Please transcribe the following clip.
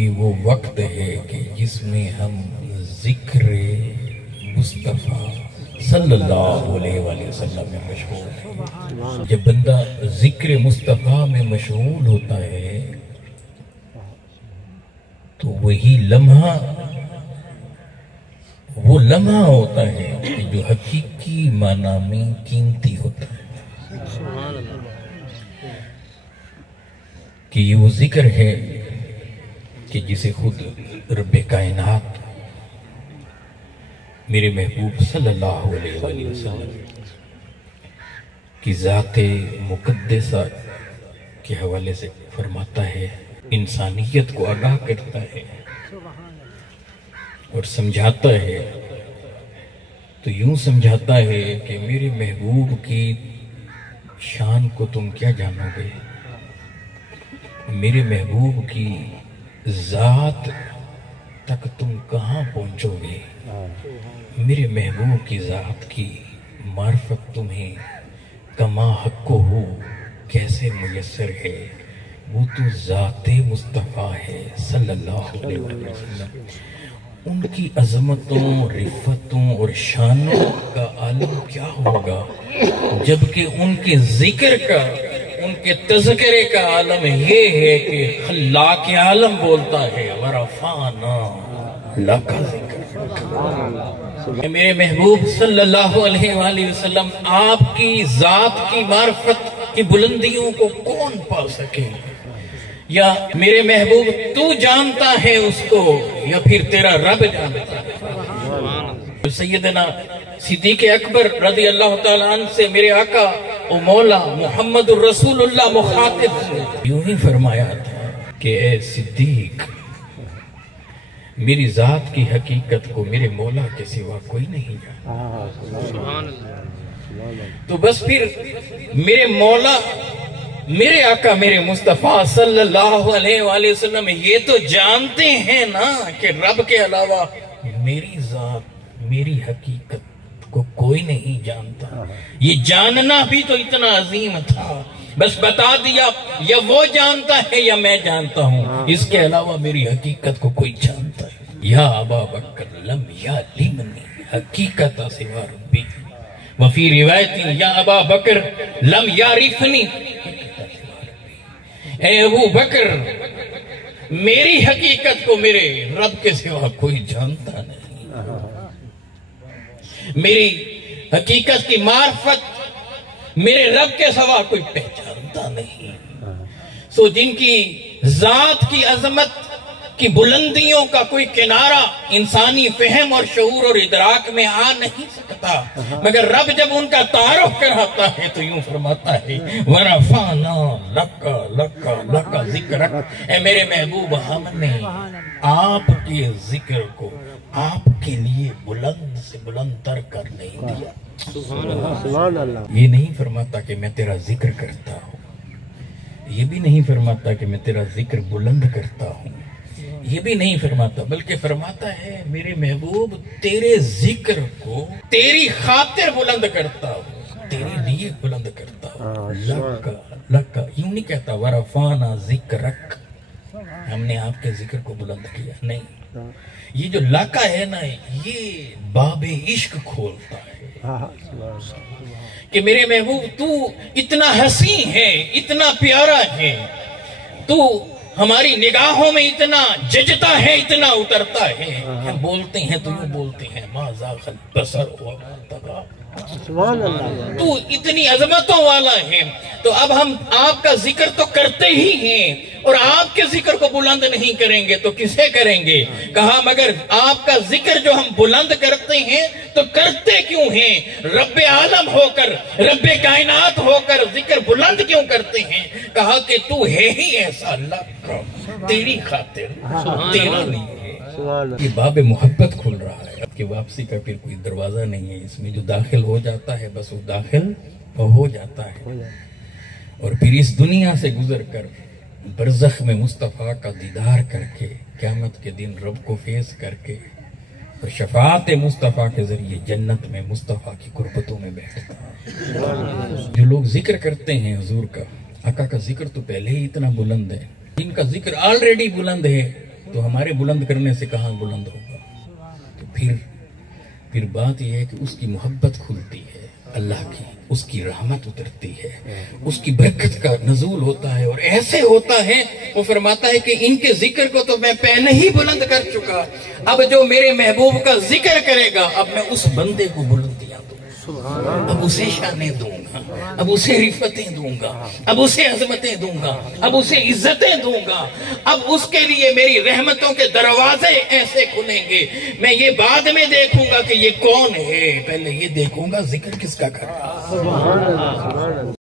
یہ وہ وقت ہے کہ جس میں ہم ذکر مصطفیٰ صلی اللہ علیہ وآلہ وسلم میں مشغول ہیں۔ جب بندہ ذکر مصطفیٰ میں مشغول ہوتا ہے تو وہی لمحہ وہ لمحہ ہوتا ہے کہ جو حقیقی معنی میں قیمتی ہوتا ہے، کہ یہ وہ ذکر ہے کہ جسے خود رب کائنات میرے محبوب صلی اللہ علیہ وآلہ وسلم کی ذات مقدسہ کے حوالے سے فرماتا ہے، انسانیت کو آگاہ کرتا ہے اور سمجھاتا ہے۔ تو یوں سمجھاتا ہے کہ میرے محبوب کی شان کو تم کیا جانو گے، میرے محبوب کی ذات تک تم کہاں پہنچو گے، میرے محبوب کی ذات کی معرفت تمہیں کما حق ہو کیسے میسر ہے، وہ تو ذات مصطفیٰ ہے صلی اللہ علیہ وسلم۔ ان کی عظمتوں، رفتوں اور شانوں کا عالم کیا ہوگا جبکہ ان کے ذکر کا، ان کے تذکرے کا عالم یہ ہے کہ خلاق عالم بولتا ہے ورفعنا لک ذکرک۔ میرے محبوب صلی اللہ علیہ وآلہ وسلم آپ کی ذات کی معرفت کی بلندیوں کو کون پا سکے، یا میرے محبوب تو جانتا ہے اس کو یا پھر تیرا رب جانتا ہے۔ سیدنا صدیق اکبر رضی اللہ تعالیٰ عنہ سے میرے آقا و مولا محمد الرسول اللہ مخاطب یوں ہی فرمایا تھا کہ اے صدیق، میری ذات کی حقیقت کو میرے مولا کے سوا کوئی نہیں جانتا۔ تو بس پھر میرے مولا، میرے آقا، میرے مصطفیٰ صلی اللہ علیہ وآلہ وسلم یہ تو جانتے ہیں نا کہ رب کے علاوہ میری ذات، میری حقیقت کو کوئی نہیں جانتا۔ یہ جاننا بھی تو اتنا عظیم تھا، بس بتا دیا یا وہ جانتا ہے یا میں جانتا ہوں، اس کے علاوہ میری حقیقت کو کوئی جانتا ہے۔ یا ابا بکر لم یعلمنی حقیقت سوا ربی، وفی روایت یا ابا بکر لم یعرفنی، اے ابو بکر میری حقیقت کو میرے رب کے سوا کوئی جانتا نہیں، میری حقیقت کی معرفت میرے رب کے سوا کوئی پہچانتا نہیں۔ سو جن کی ذات کی عظمت کی بلندیوں کا کوئی کنارہ انسانی فہم اور شعور اور ادراک میں آ نہیں سکتا، مگر رب جب ان کا تعارف کراتا ہے تو یوں فرماتا ہے وَرَفَعْنَا لَكَ لَكَ لَكَ ذِكْرَكَ، اے میرے محبوب ہم نے آپ کے ذکر کو آپ کے لیے بلند سے بلند تر کر نہیں دیا۔ سبحان اللہ۔ یہ نہیں فرماتا کہ میں تیرا ذکر کرتا ہوں، یہ بھی نہیں فرماتا کہ میں تیرا ذکر بلند کرتا ہوں، یہ بھی نہیں فرماتا، بلکہ فرماتا ہے میرے محبوب تیرے ذکر کو تیری خاطر بلند کرتا ہوں، تیرے لیے بلند کرتا ہوں۔ لکا لکا یوں نہیں کہتا ورفعنا ذکرک، ہم نے آپ کے ذکر کو بلند کیا، نہیں، یہ جو لکا ہے نا یہ باب عشق کھولتا ہے کہ میرے محبوب تو اتنا حسین ہے، اتنا پیارا ہے، تو ہماری نگاہوں میں اتنا ججتا ہے، اتنا اترتا ہے، ہم بولتے ہیں تو یوں بولتے ہیں ما زاغ البصر وما طغى، تو اتنی عظمتوں والا ہے۔ تو اب ہم آپ کا ذکر تو کرتے ہی ہیں اور آپ کے ذکر کو بلند نہیں کریں گے تو کسے کریں گے؟ کہا مگر آپ کا ذکر جو ہم بلند کرتے ہیں تو کرتے کیوں ہیں؟ رب عالم ہو کر، رب کائنات ہو کر ذکر بلند کیوں کرتے ہیں؟ کہا کہ تو ہے ہی ایسا اللہ کا، تیری خاطر، تیرا لیے یہ باب محبت کھل رہا ہے۔ اب کی واپسی کا پھر کوئی دروازہ نہیں ہے، اس میں جو داخل ہو جاتا ہے بس وہ داخل ہو جاتا ہے، اور پھر اس دنیا سے گزر کر برزخ میں مصطفیٰ کا دیدار کر کے قیامت کے دن رب کو فیض کر کے اور شفاعت مصطفیٰ کے ذریعے جنت میں مصطفیٰ کی قربتوں میں بیٹھتا ہے۔ جو لوگ ذکر کرتے ہیں حضور کا، آقا کا ذکر تو پہلے ہی اتنا بلند ہے، جن کا ذکر آلریڈی بلند ہے تو ہمارے بلند کرنے سے کہاں بلند ہوگا؟ تو پھر بات یہ ہے کہ اس کی محبت کھلتی ہے اللہ کی، اس کی رحمت اترتی ہے، اس کی برکت کا نزول ہوتا ہے، اور ایسے ہوتا ہے وہ فرماتا ہے کہ ان کے ذکر کو تو میں پہلے ہی بلند کر چکا، اب جو میرے محبوب کا ذکر کرے گا اب میں اس بندے کو بلندیاں دوں گا، اب اسے شانیں دوں گا، اب اسے رفتیں دوں گا، اب اسے عظمتیں دوں گا، اب اسے عزتیں دوں گا، اب اس کے لیے میری رحمتوں کے دروازے ایسے کھلیں گے، میں یہ بعد میں دیکھوں گا کہ یہ کون ہے، پہلے یہ دیکھوں گا ذکر کس کا کر رہا ہے۔